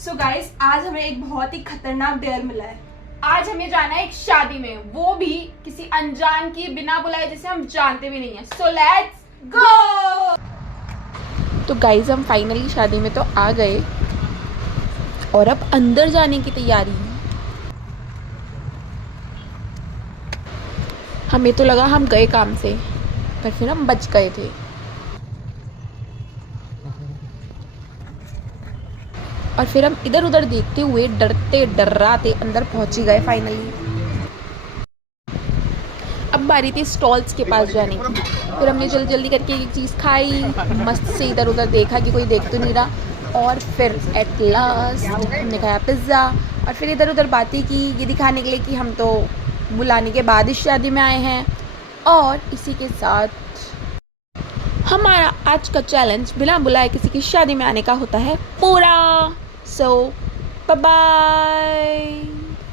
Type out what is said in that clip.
So guys, आज हमें एक बहुत ही खतरनाक डेयर मिला है। आज हमें जाना है एक शादी में, वो भी किसी अनजान की, बिना बुलाए, जिसे हम जानते भी नहीं है। So let's go. तो गाइज हम फाइनली शादी में तो आ गए और अब अंदर जाने की तैयारी है। हमें तो लगा हम गए काम से, पर फिर हम बच गए थे। और फिर हम इधर उधर देखते हुए डरते डराते अंदर पहुंच ही गए फाइनली। अब बारी थी स्टॉल्स के पास जाने की। फिर हमने जल्दी जल्दी करके एक चीज़ खाई, मस्त से इधर उधर देखा कि कोई देख तो नहीं रहा, और फिर एट लास्ट हमने खाया पिज़्ज़ा। और फिर इधर उधर बातें की, ये दिखाने के लिए कि हम तो बुलाने के बाद इस शादी में आए हैं। और इसी के साथ हमारा आज का चैलेंज बिना बुलाए किसी की शादी में आने का होता है पूरा। सो बाय बाय।